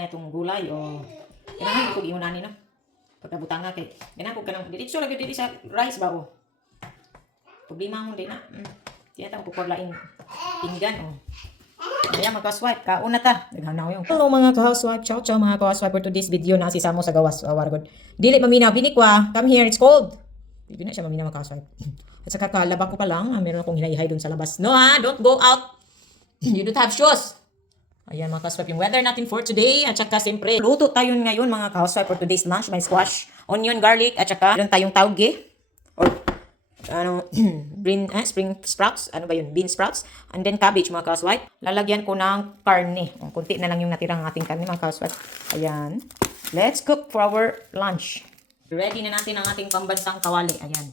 na itong gulay o ganahan ko ingon ani no. Pagkabutanga kay ganahan ko kanang diretso lagi diri sa rice ba o. Problema mo din na. Tiyata ko paglaing pinggan o. Kaya mag-housewife, kauna ta. Naghanaw yung. Hello mga ka-housewife. Ciao ciao mga ka-housewife for today's video na si Samo sa gawas. Waragod. Dili maminaw, binikwa. Come here, it's cold. Hindi na siya maminaw mga ka-housewife. At saka kalaba ko pa lang, meron akong hinahihay dun sa labas. No ha, don't go out. You don't have shoes. Ayan mga ka-housewife, yung weather natin for today. At saka siyempre, luto tayo ngayon mga ka-housewife for today's lunch. May squash, onion, garlic, at saka meron tayong tauge. Or spring sprouts, ano ba yun, bean sprouts, and then cabbage mga ka-housewife. Lalagyan ko ng karne. Kunti na lang yung natirang ating karne mga ka-housewife. Ayan. Let's cook for our lunch. Ready na natin ang ating pambansang kawali. Ayan.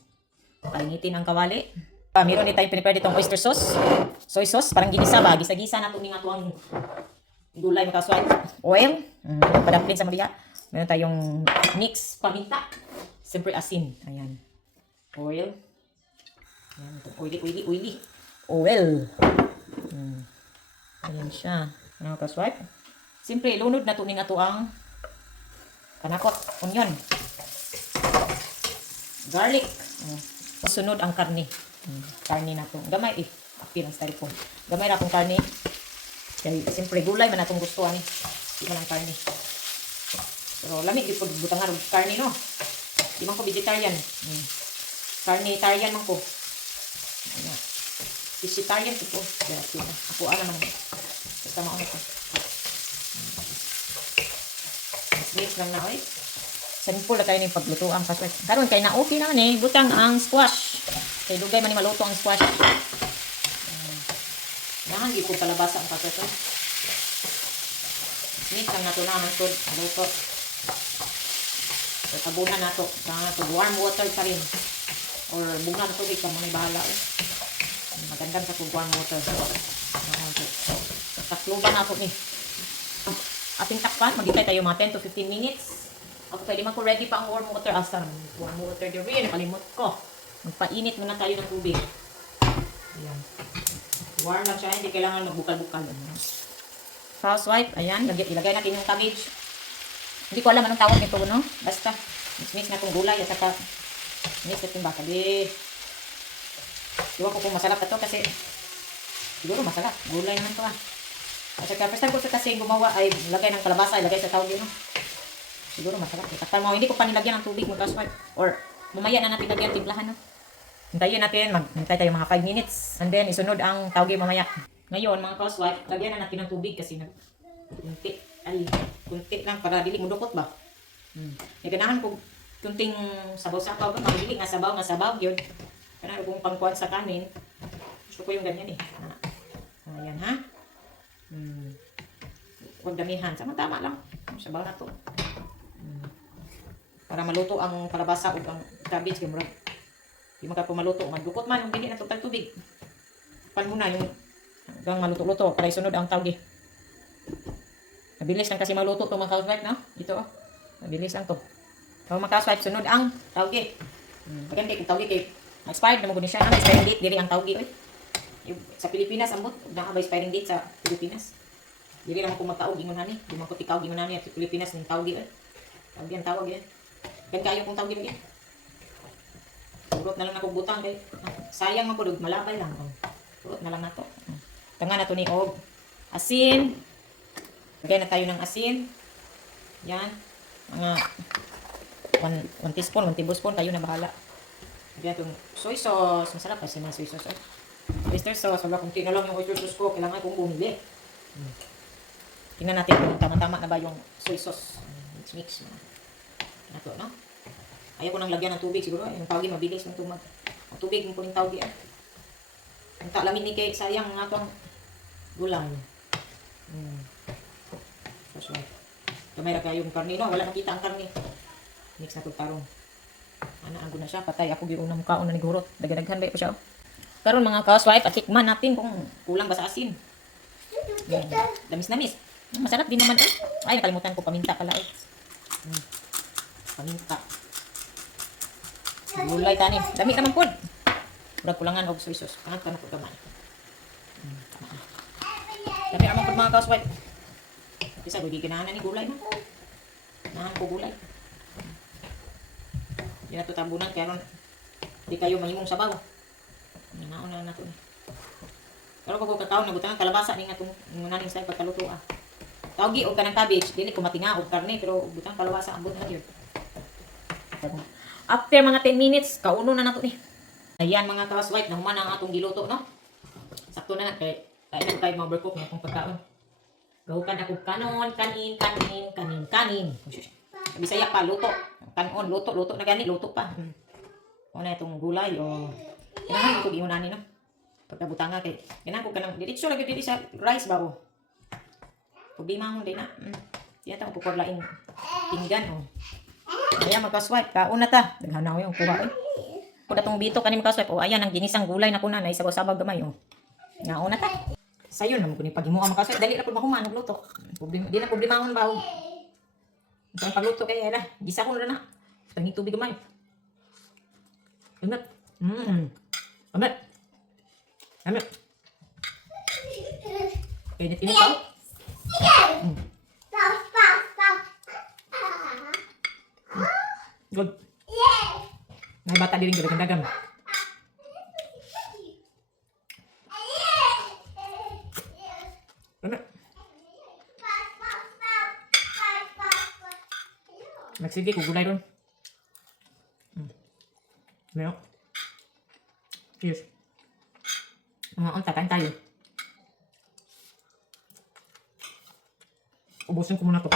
Painitin ang kawali. Meron din tayong pinipwede itong oyster sauce. Soy sauce, parang ginisa ba? Gisa-gisa na ito nga ito ang gulay mga ka-housewife. Oil. Padamplin sa Maria. Meron tayong mix paminta. Siyempre asin. Ayan. Oil. Ayan, oily. Oil. Ayan siya. Mga ka-housewife. Siyempre, lunod na tuning ato ang kanakot, onion. Garlic. Sunod ang karne. Karne na ito. Gamay eh. Apil ang styrofoam. Gamay na akong karne. Kaya, siyempre, gulay man atong gusto ani. Di man ang karne. Pero lamig yung butangan ng karne, no? Di man ko vegetarian. Carnitarian man ko. Ayan. Vegetarian ko. Ako naman. Basta mauna ko. Mix lang na oy. Simple na tayo ng pagluto ang kaswet. Karon kay na okay naman eh. Butang ang squash. Kay dugay man ni maluto ang squash. Nahanggi ko palabasa ang kaswet. Mix lang na ito na hantod. Maluto. So, tabunan na ito. Warm water pa rin. Or bunga na tubig ka muna bahala eh. Magandang sa warm water. Takluban na ako eh. Ating takpan, magigay tayo mga 10 to 15 minutes. Ako pwede man ko ready pa ang warm water. Asa warm water the real. Nakalimot ko. Magpainit muna tayo ng tubig. Ayan. Warm lang siya. Hindi kailangan magbukal-bukal. Housewife, ayan. Ilagay natin yung cabbage. Hindi ko alam anong tawag nito, no? Basta, mix na itong gulay at saka mix natin ba? Sabi, iwan ko kung masarap ito kasi siguro masarap. Gulay naman ito ah. At saka first time ko kasi gumawa ay lagay ng kalabasa, ilagay sa tawag yun. No? Siguro masarap. Takpan mo, hindi ko pa nilagyan ng tubig mo housewife. Or mamaya na natin lagyan timplahan. No? Hintayin natin, maghintay tayo mga 5 minutes. And then isunod ang tawag mamaya. Ngayon mga housewife, lagyan na natin ng tubig kasi kunti lang para dili mo dukot ba. Ganahan ko kunting sabaw-sabaw ba, magdili nga sabaw yun. Kana kung pangkuan sa kanin. Gusto ko yung ganyan eh. Ayan ha. Huwag damihan. Tama lang. Sabaw na to. Para maluto ang kalabasa o ang cabbage gamra. Di maka maluto, magdukot man, hindi na total tubig. Pan muna yung hanggang maluto-luto para isunod ang tawgi. Mabilis lang kasi maluto to mga housewife, no? Ito oh. Mabilis lang to. So mga housewife, sunod ang tawgi. Pagyan kay tawgi kay expired na mo guni siya. Ang expiring date diri ang tawgi oy. Sa Pilipinas ambot, na ba expiring date sa Pilipinas? Dili lang ko magtaog ingon ani, di man ko tikaw ingon ani at Pilipinas ning tawgi oy. Tawgi ang tawag yan. Kan kayo kung tawgi lagi. Purot na lang ako butang kay sayang man ko malabay lang. Purot na lang nato. Tanga na to ni og asin. Lagyan na tayo ng asin. Yan. Mga 1 teaspoon, 1 tablespoon. Kayo na bahala. Lagyan itong soy sauce. Masarap kasi mga soy sauce. Oyster sauce. Wala kung na lang yung oyster sauce ko. Kailangan kong bumili. Tingnan natin kung tama-tama na ba yung soy sauce. Mix na. Ito, no? Ayaw ko nang lagyan ng tubig. Siguro, yung tawgi mabilis ng tumag. Ang tubig, yung puning tawgi. Ang lamin ni Kay. Sayang nga itong gulay. Kamay ra kayo yung karne, no? Wala nakita ang karne. Mix na itong tarong. Ang na siya. Patay ako yung unang kaon na nigurot. Dagadaghan ba pa siya? Karon mga housewife, at tikman natin kung kulang ba sa asin. Damis-damis. Masarap din naman eh. Ay, nakalimutan ko. Paminta pala eh. Paminta. Gulay tani. Dami naman po. Murag kulangan og soy sauce. Kanang po gamay. Dami naman po mga housewife. Kasi hindi ganahan ni gulay na. Nahan ko gulay. Hindi na ito tabunan, kaya ron, di kayo mahimong sabaw. Nanaon na nato. Pero pag kakaon, nagutangan kalabasa ni nga itong naning style pagkaluto ah. Tawgi o ka ng cabbage, dili ko matinga o karne, pero butang kalabasa, ambot na yun. After mga 10 minutes, kauno na nato ni. Ayan mga ka-housewife, nahuman ang atong giluto, no? Sakto na na, kaya tayo na tayo ma-overcook ng itong pagkaon. Gahukan ako kanon, kanin. Bisaya pa, luto. Kanon, luto na gani, luto pa. O na itong gulay, o... Kailangan ko giunanin, no? Pagkabutanga kay... Kailangan ko ka ng... Diretso lagi dito sa rice ba, o? Problema mo din na. Yan tayo pupurlain. Pinggan, o. Ayan, magka-swipe. Kaon na ta. Naghanaw yung kuha, eh. Kung itong bito kanin magka-swipe, o ayan, ang ginisang gulay na kuna na isabaw-sabaw gamay, o. Ngaon na ta. Sayon naman ko ni paghimuang makaswet. Dali na po mahuman ng luto. Di na problemahon ba? Ito ang pagluto kaya na. Gisa ko na na. Tanging tubig gamay. Amet. Amet. Amet. Init-init pa. Good. May bata din rin dagang. Nagsige ko gulay ron. Meron. Cheers. Mga unta, kain tayo. Ubusin ko muna to.